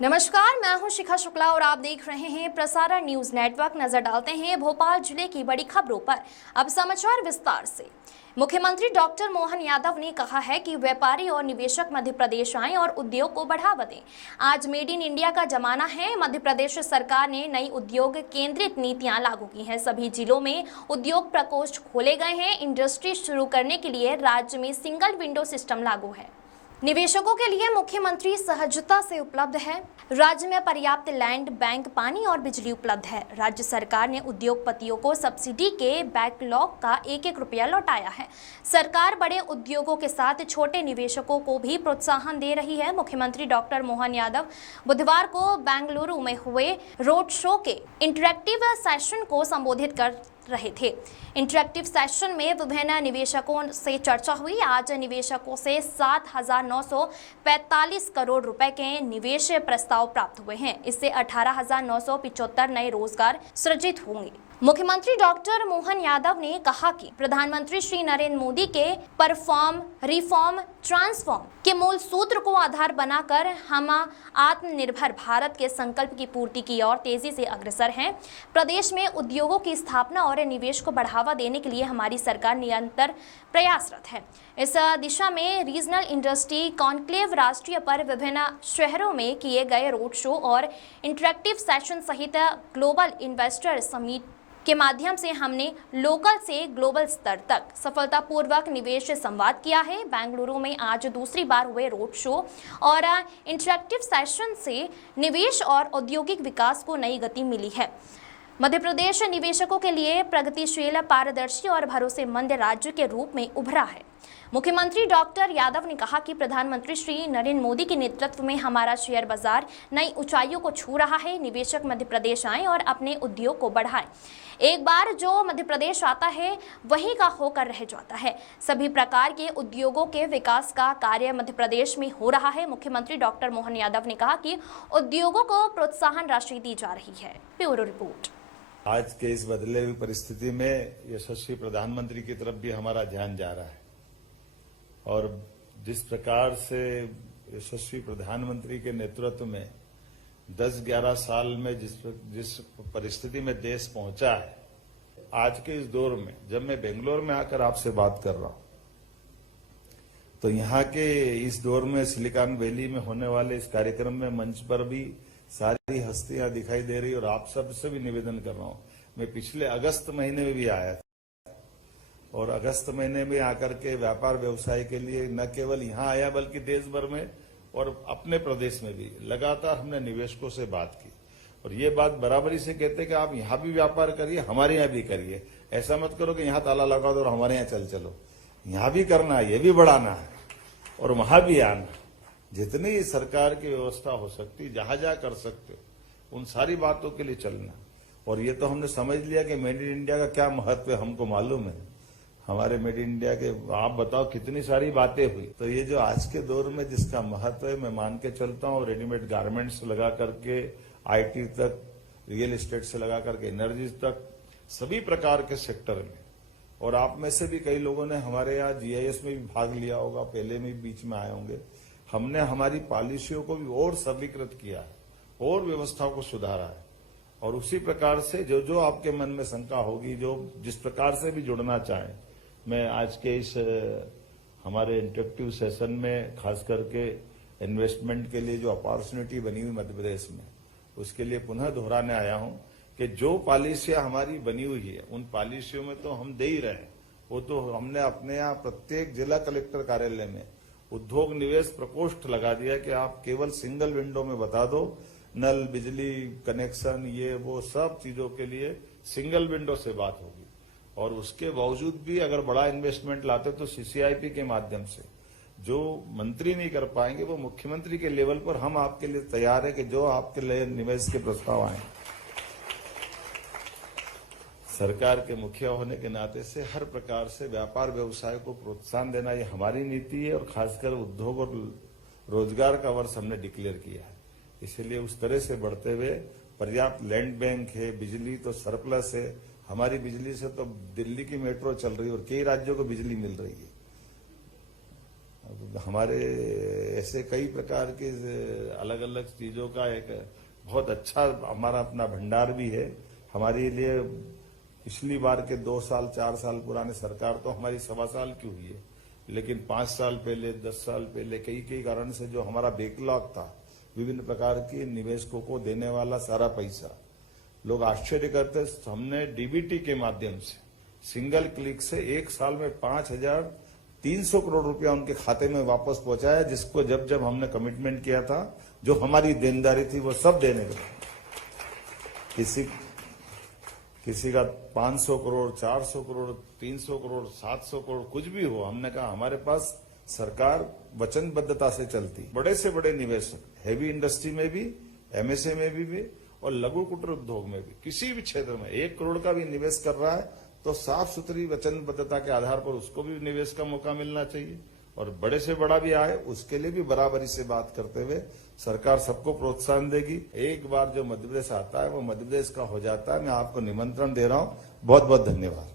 नमस्कार, मैं हूं शिखा शुक्ला और आप देख रहे हैं प्रसारण न्यूज नेटवर्क। नजर डालते हैं भोपाल जिले की बड़ी खबरों पर। अब समाचार विस्तार से। मुख्यमंत्री डॉक्टर मोहन यादव ने कहा है कि व्यापारी और निवेशक मध्य प्रदेश आएं और उद्योग को बढ़ावा दें। आज मेड इन इंडिया का जमाना है। मध्य प्रदेश सरकार ने नई उद्योग केंद्रित नीतियां लागू की हैं। सभी जिलों में उद्योग प्रकोष्ठ खोले गए हैं। इंडस्ट्री शुरू करने के लिए राज्य में सिंगल विंडो सिस्टम लागू है। निवेशकों के लिए मुख्यमंत्री सहजता से उपलब्ध है। राज्य में पर्याप्त लैंड, बैंक, पानी और बिजली उपलब्ध है। राज्य सरकार ने उद्योगपतियों को सब्सिडी के बैकलॉग का एक रुपया लौटाया है। सरकार बड़े उद्योगों के साथ छोटे निवेशकों को भी प्रोत्साहन दे रही है। मुख्यमंत्री डॉक्टर मोहन यादव बुधवार को बेंगलुरु में हुए रोड शो के इंटरेक्टिव सेशन को संबोधित कर रहे थे। इंटरेक्टिव सेशन में विभिन्न निवेशकों से चर्चा हुई। आज निवेशकों से 7,945 करोड़ रुपए के निवेश प्रस्ताव प्राप्त हुए हैं। इससे 18,975 नए रोजगार सृजित होंगे। मुख्यमंत्री डॉक्टर मोहन यादव ने कहा कि प्रधानमंत्री श्री नरेंद्र मोदी के परफॉर्म, रिफॉर्म, ट्रांसफॉर्म के मूल सूत्र को आधार बनाकर हम आत्मनिर्भर भारत के संकल्प की पूर्ति की ओर तेजी से अग्रसर हैं। प्रदेश में उद्योगों की स्थापना और निवेश को बढ़ावा देने के लिए हमारी सरकार निरंतर प्रयासरत है। इस दिशा में रीजनल इंडस्ट्री कॉन्क्लेव, राष्ट्रीय पर विभिन्न शहरों में किए गए रोड शो और इंटरेक्टिव सेशन सहित ग्लोबल इन्वेस्टर समिट के माध्यम से हमने लोकल से ग्लोबल स्तर तक सफलतापूर्वक निवेश संवाद किया है। बेंगलुरु में आज दूसरी बार हुए रोड शो और इंटरेक्टिव सेशन से निवेश और औद्योगिक विकास को नई गति मिली है। मध्य प्रदेश निवेशकों के लिए प्रगतिशील, पारदर्शी और भरोसेमंद राज्य के रूप में उभरा है। मुख्यमंत्री डॉक्टर यादव ने कहा कि प्रधानमंत्री श्री नरेंद्र मोदी के नेतृत्व में हमारा शेयर बाजार नई ऊंचाइयों को छू रहा है। निवेशक मध्य प्रदेश आएं और अपने उद्योग को बढ़ाएं। एक बार जो मध्य प्रदेश आता है वहीं का होकर रह जाता है। सभी प्रकार के उद्योगों के विकास का कार्य मध्य प्रदेश में हो रहा है। मुख्यमंत्री डॉक्टर मोहन यादव ने कहा कि उद्योगों को प्रोत्साहन राशि दी जा रही है। Bureau report. आज के इस बदले हुई परिस्थिति में यशस्वी प्रधानमंत्री की तरफ भी हमारा ध्यान जा रहा है और जिस प्रकार से यशस्वी प्रधानमंत्री के नेतृत्व में 10-11 साल में जिस परिस्थिति में देश पहुंचा है, आज के इस दौर में जब मैं बेंगलोर में आकर आपसे बात कर रहा हूं तो यहां के इस दौर में सिलिकॉन वैली में होने वाले इस कार्यक्रम में मंच पर भी सारी हस्तियां दिखाई दे रही और आप सबसे भी निवेदन कर रहा हूं। मैं पिछले अगस्त महीने में भी आया था और अगस्त महीने में आकर के व्यापार व्यवसाय के लिए न केवल यहां आया बल्कि देश भर में और अपने प्रदेश में भी लगातार हमने निवेशकों से बात की और ये बात बराबरी से कहते कि आप यहां भी व्यापार करिए, हमारे यहां भी करिए। ऐसा मत करो कि यहां ताला लगा दो और हमारे यहां चलो। यहां भी करना है, ये भी बढ़ाना है और वहां भी आना। जितनी सरकार की व्यवस्था हो सकती, जहां जहां कर सकते हो, उन सारी बातों के लिए चलना। और ये तो हमने समझ लिया कि मेड इन इंडिया का क्या महत्व है, हमको मालूम है। हमारे मेड इन इंडिया के आप बताओ कितनी सारी बातें हुई। तो ये जो आज के दौर में जिसका महत्व है, मैं मान के चलता हूँ। रेडीमेड गारमेंट्स लगा करके IT तक, रियल एस्टेट से लगा करके एनर्जी तक, सभी प्रकार के सेक्टर में। और आप में से भी कई लोगों ने हमारे यहाँ GIS में भी भाग लिया होगा, पहले में बीच में आए होंगे। हमने हमारी पॉलिसियों को भी और सरलीकृत किया है और व्यवस्थाओं को सुधारा है। और उसी प्रकार से जो जो आपके मन में शंका होगी, जो जिस प्रकार से भी जुड़ना चाहें, मैं आज के इस हमारे इंटरेक्टिव सेशन में खास करके इन्वेस्टमेंट के लिए जो अपॉर्चुनिटी बनी हुई मध्य प्रदेश में, उसके लिए पुनः दोहराने आया हूं कि जो पॉलिसियां हमारी बनी हुई है उन पॉलिसियों में तो हम दे ही रहे हैं। वो तो हमने अपने यहाँ प्रत्येक जिला कलेक्टर कार्यालय में उद्योग निवेश प्रकोष्ठ लगा दिया कि आप केवल सिंगल विंडो में बता दो, नल, बिजली कनेक्शन, ये वो सब चीजों के लिए सिंगल विंडो से बात होगी। और उसके बावजूद भी अगर बड़ा इन्वेस्टमेंट लाते तो CCIP के माध्यम से जो मंत्री नहीं कर पाएंगे वो मुख्यमंत्री के लेवल पर हम आपके लिए तैयार है कि जो आपके लिए निवेश के प्रस्ताव आए। सरकार के मुखिया होने के नाते से हर प्रकार से व्यापार व्यवसाय को प्रोत्साहन देना ये हमारी नीति है और खासकर उद्योग और रोजगार का वर्ष हमने डिक्लेयर किया है। इसलिए उस तरह से बढ़ते हुए पर्याप्त लैंड बैंक है, बिजली तो सरप्लस है। हमारी बिजली से तो दिल्ली की मेट्रो चल रही है और कई राज्यों को बिजली मिल रही है। हमारे ऐसे कई प्रकार के अलग अलग चीजों का एक बहुत अच्छा हमारा अपना भंडार भी है। हमारे लिए पिछली बार के 2 साल 4 साल पुराने सरकार तो हमारी 1.25 साल की हुई है, लेकिन 5 साल पहले 10 साल पहले कई कारण से जो हमारा बैकलॉग था, विभिन्न प्रकार के निवेशकों को देने वाला सारा पैसा, लोग आश्चर्य करते, हमने डीबीटी के माध्यम से सिंगल क्लिक से 1 साल में 5,300 करोड़ रुपया उनके खाते में वापस पहुंचाया, जिसको जब हमने कमिटमेंट किया था, जो हमारी देनदारी थी वो सब देने को। किसी का 500 करोड़, 400 करोड़, 300 करोड़, 700 करोड़, कुछ भी हो, हमने कहा हमारे पास सरकार वचनबद्धता से चलती। बड़े से बड़े निवेशक, हैवी इंडस्ट्री में भी, एमएसए में भी और लघु कुटीर उद्योग में भी, किसी भी क्षेत्र में 1 करोड़ का भी निवेश कर रहा है तो साफ सुथरी वचनबद्धता के आधार पर उसको भी निवेश का मौका मिलना चाहिए, और बड़े से बड़ा भी आए उसके लिए भी बराबरी से बात करते हुए सरकार सबको प्रोत्साहन देगी। एक बार जो मध्य प्रदेश आता है वो मध्य प्रदेश का हो जाता है। मैं आपको निमंत्रण दे रहा हूं। बहुत बहुत धन्यवाद।